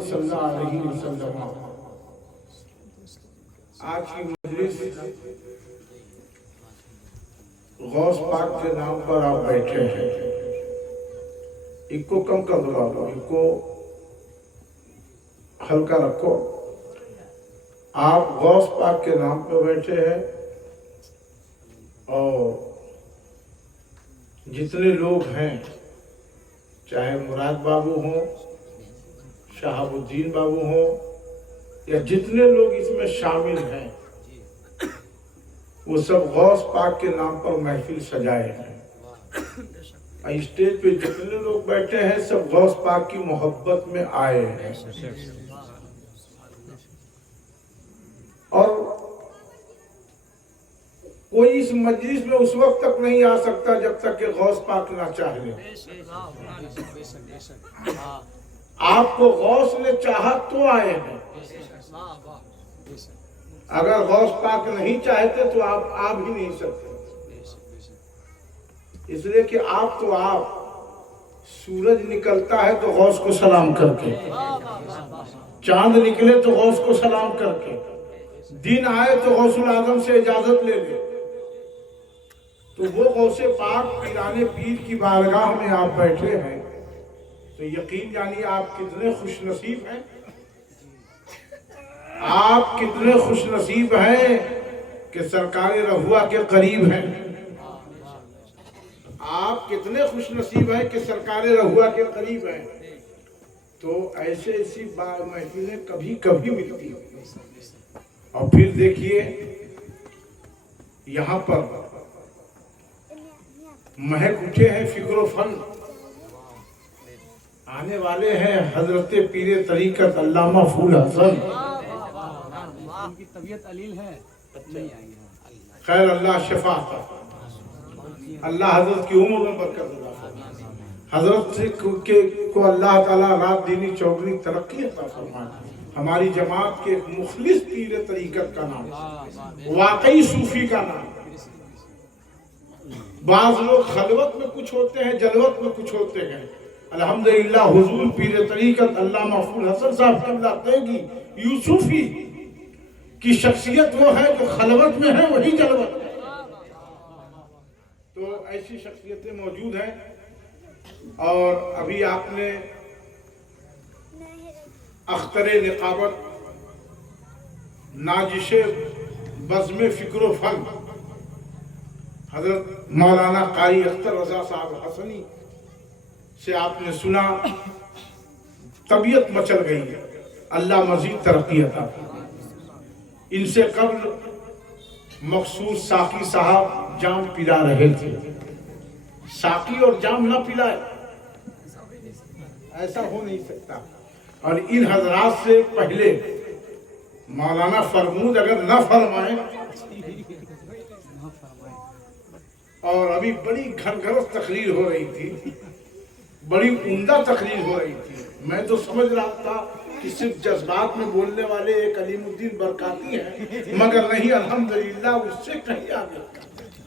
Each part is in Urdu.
صلی اللہ علیہ وسلم۔ آج کی مجلس غوث پاک کے نام پر آپ بیٹھے ہیں، ایک کو کم کر دو، آپ ایک کو ہلکا رکھو۔ آپ غوث پاک کے نام پہ بیٹھے ہیں اور جتنے لوگ ہیں، چاہے مراد بابو ہوں، شہاب الدین بابو ہوں، یا جتنے لوگ اس میں شامل ہیں، وہ سب غوث پاک کے نام پر محفل سجائے ہیں۔ اسٹیج پہ جتنے لوگ بیٹھے ہیں سب غوث پاک کی محبت میں آئے ہیں، اور کوئی اس مجلس میں اس وقت تک نہیں آ سکتا جب تک کہ غوث پاک نہ چاہے۔ آپ کو غوث نے چاہا تو آئے ہیں، اگر غوث پاک نہیں چاہتے تو آپ آ بھی نہیں سکتے، اس لیے کہ آپ تو آپ سورج نکلتا ہے تو غوث کو سلام کر کے، چاند نکلے تو غوث کو سلام کر کے، دن آئے تو غوث العظم سے اجازت لے لے، تو وہ غوث پاک پیران پیر کی بارگاہ میں آپ بیٹھے ہیں، تو یقین جانیے آپ کتنے خوش نصیب ہیں، آپ کتنے خوش نصیب ہیں کہ سرکار رہوا کے قریب ہیں، آپ کتنے خوش نصیب ہیں کہ سرکار رہوا کے قریب ہیں۔ تو ایسی محفلیں کبھی کبھی ملتی ہیں۔ اور پھر دیکھیے یہاں پر مہک اٹھے ہیں فکر و فن، آنے والے ہیں حضرت پیر طریقت علامہ پھول حسن، ان کی طبیعت علیل ہے، نہیں آئیں گے، خیر اللہ شفا عطا، اللہ حضرت کی عمر میں برکت عطا فرمائے، حضرت کو اللہ تعالیٰ رات دینی چوگنی ترقی عطا فرمائے۔ ہماری جماعت کے ایک مخلص پیر طریقت کا نام، واقعی صوفی کا نام۔ بعض لوگ خلوت میں کچھ ہوتے ہیں، جلوت میں کچھ ہوتے ہیں، الحمدللہ حضور پیر طریقت علامہ پھول حسن صاحب قبلہ تیگی یوسفی کی شخصیت وہ ہے جو خلوت میں ہے وہی جلوت ہے۔ تو ایسی شخصیتیں موجود ہیں، اور ابھی آپ نے اختر نقابت ناجش بزم فکر و فن حضرت مولانا قاری اختر رضا صاحب حسنی سے آپ نے سنا، طبیعت مچل گئی ہے، اللہ مزید ترقی عطا فرمائے۔ ان سے قبل مخصوص ساقی صاحب جام پلا رہے تھے، ساقی اور جام نہ پلائے ایسا ہو نہیں سکتا، اور ان حضرات سے پہلے مولانا فرمود اگر نہ فرمائیں، اور ابھی بڑی گھنگرس تقریر ہو رہی تھی، بڑی عمدہ تقریر ہو رہی تھی، میں تو سمجھ رہا تھا کہ صرف جذبات میں بولنے والے ایک علیم الدین برکاتی ہیں، مگر نہیں، الحمدللہ اس سے کہیں آگے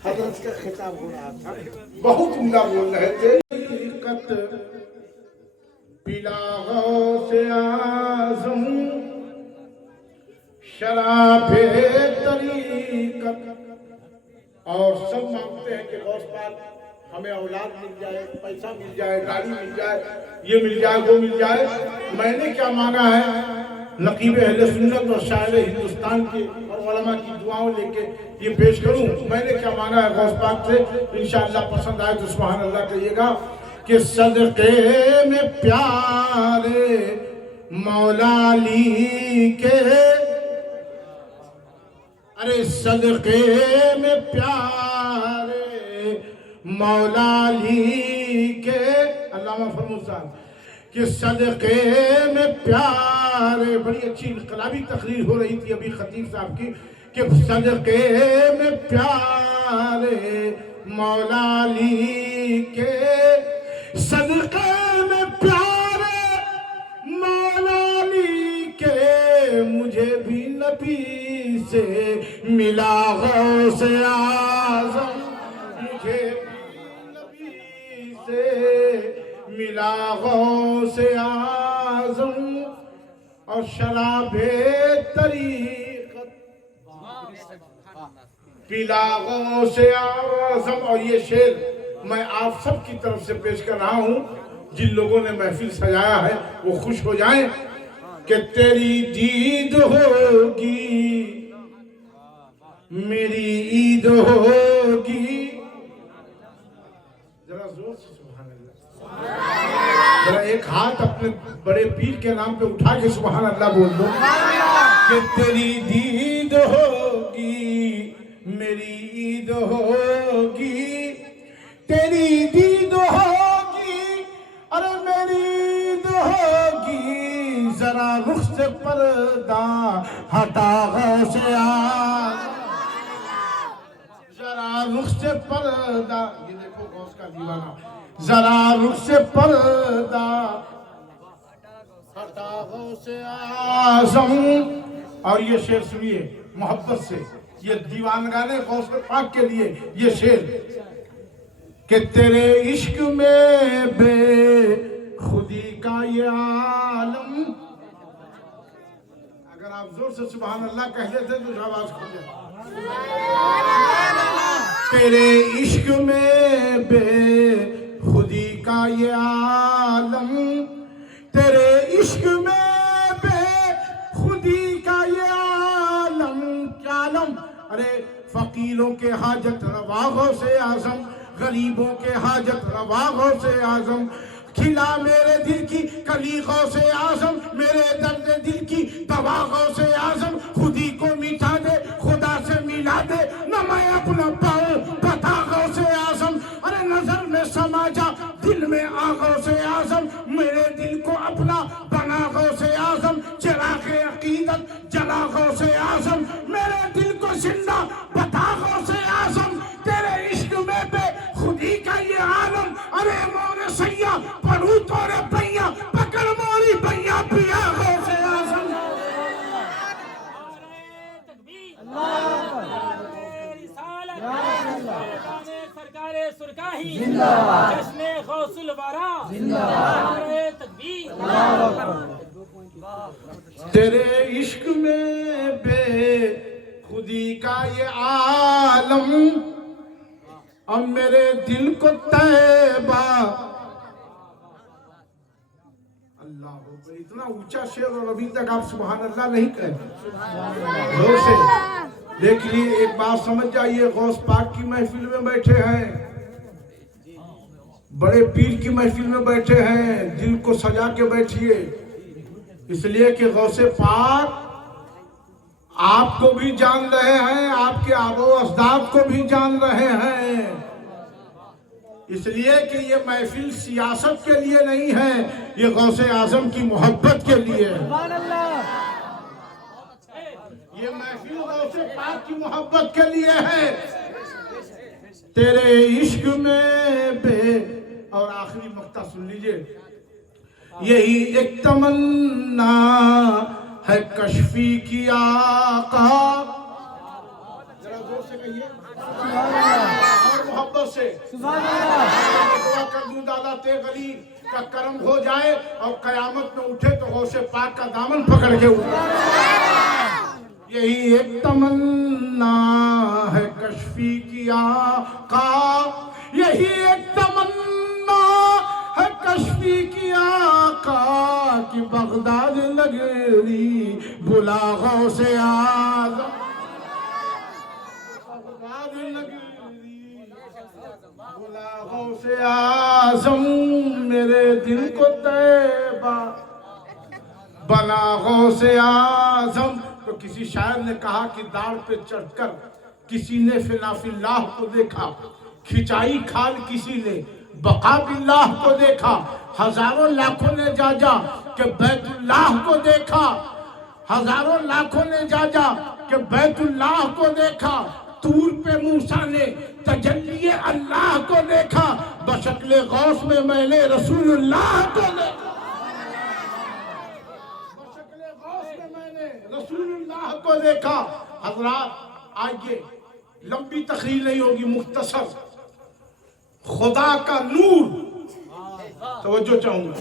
حضرت کا خطاب ہو رہا تھا، بہت عمدہ بول رہے تھے۔ طریقت بلا غوث اعظم شراب طریقت، اور سب مانگتے ہیں کہ غوث پاک ہمیں اولاد مل جائے، پیسہ مل جائے، گاڑی مل جائے، یہ مل جائے، وہ مل جائے۔ میں نے کیا مانگا ہے، نقیب اہل سنت اور شاعر ہندوستان کے اور علماء کی دعاؤں لے کے یہ پیش کروں، میں نے کیا مانگا ہے غوث پاک سے، انشاءاللہ پسند آئے تو سبحان اللہ کہیے گا کہ صدقے میں پیارے مولا علی کے، ارے صدقے میں پیارے مولا علی کے، علامہ فرمود صاحب کہ صدقے میں پیارے، بڑی اچھی انقلابی تقریر ہو رہی تھی ابھی خطیب صاحب کی، کہ صدقے میں پیارے مولا علی کے، صدقے میں پیارے مولا علی کے، مجھے بھی نبی سے ملا غوث اعظم، مجھے بھی نبی سے ملا غوث اعظم، اور شراب طریقت پیلا غوث اعظم. اور یہ شعر میں آپ سب کی طرف سے پیش کر رہا ہوں. جن لوگوں نے محفل سجایا ہے وہ خوش ہو جائیں کہ تیری دید ہوگی میری عید ہوگی. ذرا زور سے سبحان اللہ. ذرا ایک ہاتھ اپنے بڑے پیر کے نام پہ اٹھا کے سبحان اللہ بول دو کہ تیری دید ہوگی میری عید ہوگی. تیری دید ہوگی ارے میری عید ہوگی. ذرا رخ سے پردہ ہٹا غوث اعظم. ذرا رخ سے پردہ, یہ دیکھو غوث کا دیوانہ. ذرا رخ سے پردہ ہٹا غوث اعظم. اور یہ شعر سنیے محبت سے, یہ دیوانگانے غوث پاک کے لیے یہ شعر کہ تیرے عشق میں بے خودی کا یہ عالم. اگر آپ زور سے سبحان اللہ کہہ لیتے تو آواز کھل جائے. تیرے عشق میں بے خودی کا یہ عالم. تیرے عشق میں بے خودی کا یہ عالم. کیا عالم؟ ارے فقیروں کے حاجت روا غوث اعظم, غریبوں کے حاجت روا غوث اعظم. کھلا میرے دل کی کلی غوث اعظم, میرے درد دل کی دوا غوث اعظم. خودی کو مٹا دے خدا سے ملا دے, نہ میں اپنا پاؤں بتا غوث اعظم. ارے نظر میں سما جا دل میں آ غوث اعظم, میرے دل کو اپنا بنا غوث اعظم. چراغ عقیدت جلا غوث اعظم, میرے دل کو زندہ بتا غوث اعظم. تیرے عشق میں بے خودی کا یہ عالم. ارے مور سیاح پڑھو تورے پیا پکڑ موری پیا پیا غوث اعظم. سرکار سرکاہی جشن غوث الورا نعرہ تکبیر. تیرے عشق میں بے خودی کا یہ عالم. اب میرے دل کو طیبہ اللہ اکبر. اتنا اونچا شعر اور ابھی تک آپ سبحان اللہ نہیں کہتے. غور سے دیکھ لیے, ایک بات سمجھ جائیے, غوث پاک کی محفل میں بیٹھے ہیں, بڑے پیر کی محفل میں بیٹھے ہیں. دل کو سجا کے بیٹھیے, اس لیے کہ غوث پاک آپ کو بھی جان رہے ہیں, آپ کے آبا و اجداد کو بھی جان رہے ہیں. اس لیے کہ یہ محفل سیاست کے لیے نہیں ہے, یہ غوث اعظم کی محبت کے لیے ہے. یہ محفل غوث پاک کی محبت کے لیے ہے. تیرے عشق میں بے. اور آخری مقطع سن لیجئے, یہی ایک تمنا ہے کشفی کی آقا. ذرا زور سے کہیے اور محبت سے. دعا کر دوں دادا تیغ علی کا کرم ہو جائے اور قیامت میں اٹھے تو غوث پاک کا دامن پکڑ کے اٹھے. یہی ایک تمنا ہے کشفی کی آقا. یہی ایک تمنا ہے کشفی کی آقا کہ بغداد نگری بلا غوث اعظم. بغداد نگری بلا غوث اعظم. میرے دل کو طیبہ بنا غوث اعظم. تو کسی شاعر نے کہا کہ داڑ پہ چڑھ کر کسی نے فنا فی اللہ کو دیکھا, کھچائی کھال کسی نے بقا باللہ کو دیکھا. ہزاروں لاکھوں نے جا جا کہ بیت اللہ کو دیکھا. ہزاروں لاکھوں نے جا جا کہ بیت اللہ کو دیکھا. طور پہ موسیٰ نے تجلی اللہ کو دیکھا. بشکل غوث میں نے رسول اللہ کو دیکھا. بشکل غوث میں نے رسول اللہ کو دیکھا. حضرات آئیے, لمبی تقریر نہیں ہوگی, مختصر. خدا کا نور توجہ چاہوں گا.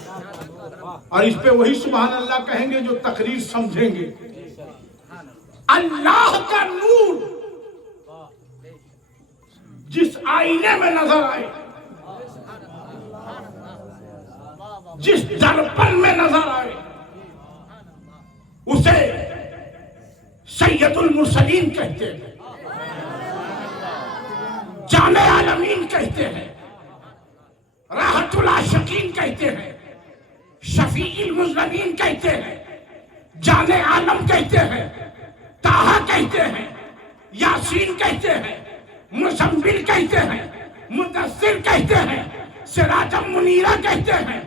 اور اس پہ وہی سبحان اللہ کہیں گے جو تقریر سمجھیں گے. اللہ کا نور جس آئینے میں نظر آئے، جس درپن میں نظر آئے، اسے سید المرسلین کہتے ہیں، جامع عالمین کہتے ہیں، راحت العاشقین کہتے ہیں، شفیع المذنبین کہتے ہیں، جان عالم کہتے ہیں، طٰہٰ کہتے ہیں، یاسین کہتے ہیں، مزمل کہتے ہیں، مدثر کہتے ہیں، سراجا منیرہ کہتے ہیں،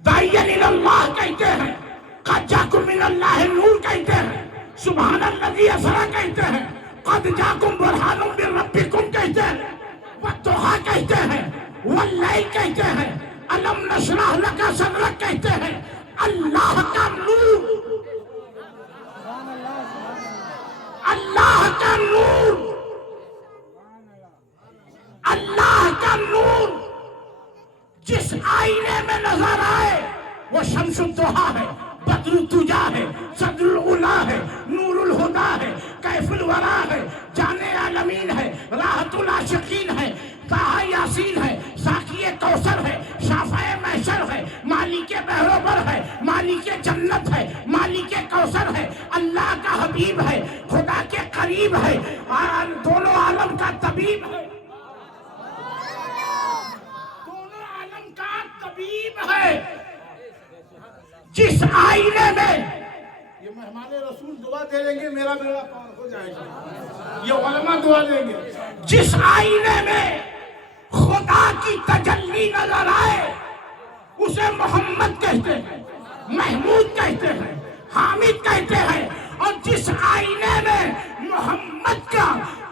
داعیا اللہ کہتے ہیں، قد جاکم من اللہ نور کہتے ہیں، سبحان الذی اسریٰ کہتے ہیں، قد جاکم برہان من ربکم کہتے ہیں، والضحیٰ کہتے ہیں، واللیل کہتے ہیں، الم نشرح لک صدرک کہتے ہیں. اللہ کا نور، اللہ کا نور، اللہ کا نور جس آئینے میں نظر آئے وہ شمس الضحیٰ ہے، بدر الدجیٰ ہے، صدر العلا ہے، نور الہدیٰ ہے، کیف الورا ہے، جان عالمین ہے، راحت العاشقین ہے، طٰہٰ یاسین ہے، ساقی کوثر ہے، شافع محشر ہے، مالک بحر ہے، مالک جنت ہے، مالک کوثر ہے، اللہ کا حبیب ہے، خدا کے قریب ہے، دونوں عالم کا طبیب ہے، دونوں عالم کا طبیب ہے. جس آئینے میں یہ مہمان رسول دعا دے لیں گے میرا بیڑا پار ہو جائے گا، یہ علماء دعا دیں گے. جس آئینے میں خدا کی تجلی نظر آئے اسے محمد کہتے ہیں، محمود کہتے ہیں، حامد کہتے ہیں. اور جس آئینے میں محمد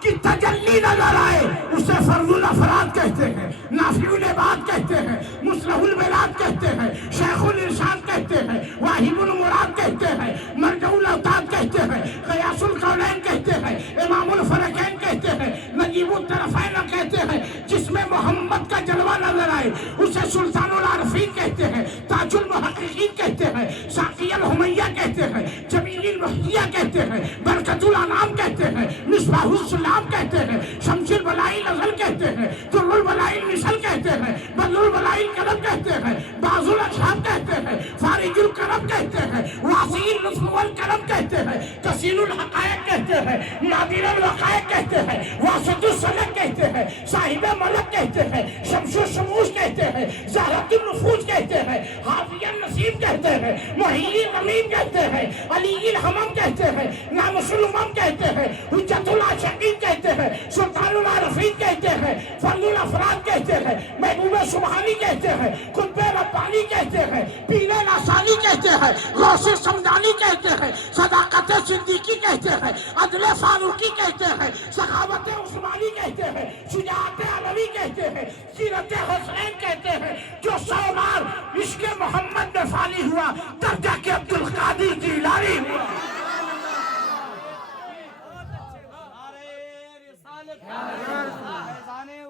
کی تجلی نظر آئے اسے فرد الافراد کہتے ہیں، نافع العباد کہتے ہیں، مصلح البلاد کہتے ہیں، شیخ الارشاد کہتے ہیں، واہب المراد کہتے ہیں، مرجع الاوتاد کہتے ہیں، غیاث الکونین کہتے ہیں، امام الفرقین کہتے ہیں، نجیب الطرفین کہتے ہیں. جس میں محمد کا جلوہ نظر آئے اسے سلطان العارفین کہتے ہیں، تاج المحققین کہتے ہیں، ساقی الحمیہ کہتے ہیں، جمیل المحیہ کہتے ہیں، برکت الانام کہتے ہیں، مصباح السلام کہتے ہیں، شمس البلائی نزل کہتے ہیں، در البلائی مثل کہتے ہیں، بدر البلائی قلم کہتے ہیں، باز الاشہاب کہتے ہیں، فارج الکرم کہتے ہیں، واسع اللطف والکرم کہتے ہیں، کثیر الحقائق کہتے ہیں، نادر الوقائق کہتے ہیں، واسط السلک کہتے ہیں، صاحب ملک کہتے ہیں، شمس الشموس کہتے ہیں، زہرۃ النفوس کہتے ہیں، حافظ النصیب کہتے ہیں، محیی الرمیم کہتے ہیں، علی الحمم کہتے ہیں، ناموس الامم کہتے ہیں، حجت العاشقین کہتے ہیں، سلطان العارفین کہتے ہیں، فرد الافراد کہتے ہیں، محبوب سبحانی کہتے ہیں، قطب ربانی کہتے ہیں، پیر لاسانی کہتے ہیں، غوث سمدانی کہتے ہیں، صداقت صدیقی کہتے ہیں، عدل فاروقی کہتے ہیں، سخاوت عثمانی کہتے ہیں، شجاعت علوی کہتے ہیں، سیرت حسین کہتے ہیں. جو 100 بار عشق محمد میں فانی ہوا درجہ کے عبد القادر جیلانی ہوا.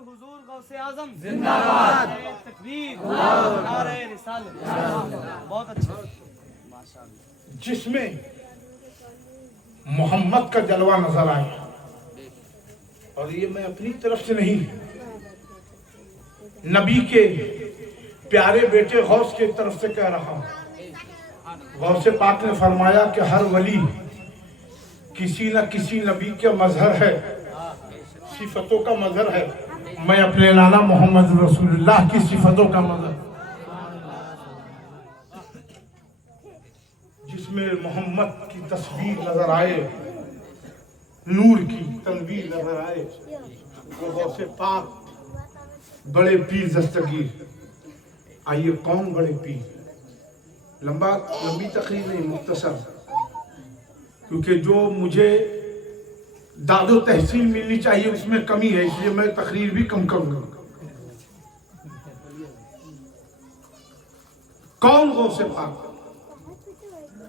حضور غوث اعظم زندہ باد، تکبیر، نعرہ رسالت. بہت اچھا، ماشاءاللہ. جس میں محمد کا جلوہ نظر آئے، اور یہ میں اپنی طرف سے نہیں، نبی کے پیارے بیٹے غوث کی طرف سے کہہ رہا ہوں. غوث پاک نے فرمایا کہ ہر ولی کسی نہ کسی نبی کا مظہر ہے، صفتوں کا مظہر ہے. میں اپنے نانا محمد رسول اللہ کی صفتوں کا مظہر، جس میں محمد کی تصویر نظر آئے، نور کی تنویر نظر آئے، وہ غوث پاک بڑے پیر دستگیر. آئیے کون بڑے پیر؟ لمبی تقریر نہیں، مختصر، کیونکہ جو مجھے داد و تحصیل ملنی چاہیے اس میں کمی ہے، اس لیے میں تقریر بھی کم کروں گا. کون غوث پاک؟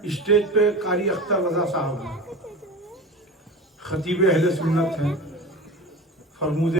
اسٹیج پہ قاری اختر رضا صاحب ہیں، خطیب اہل سنت ہیں، فرمود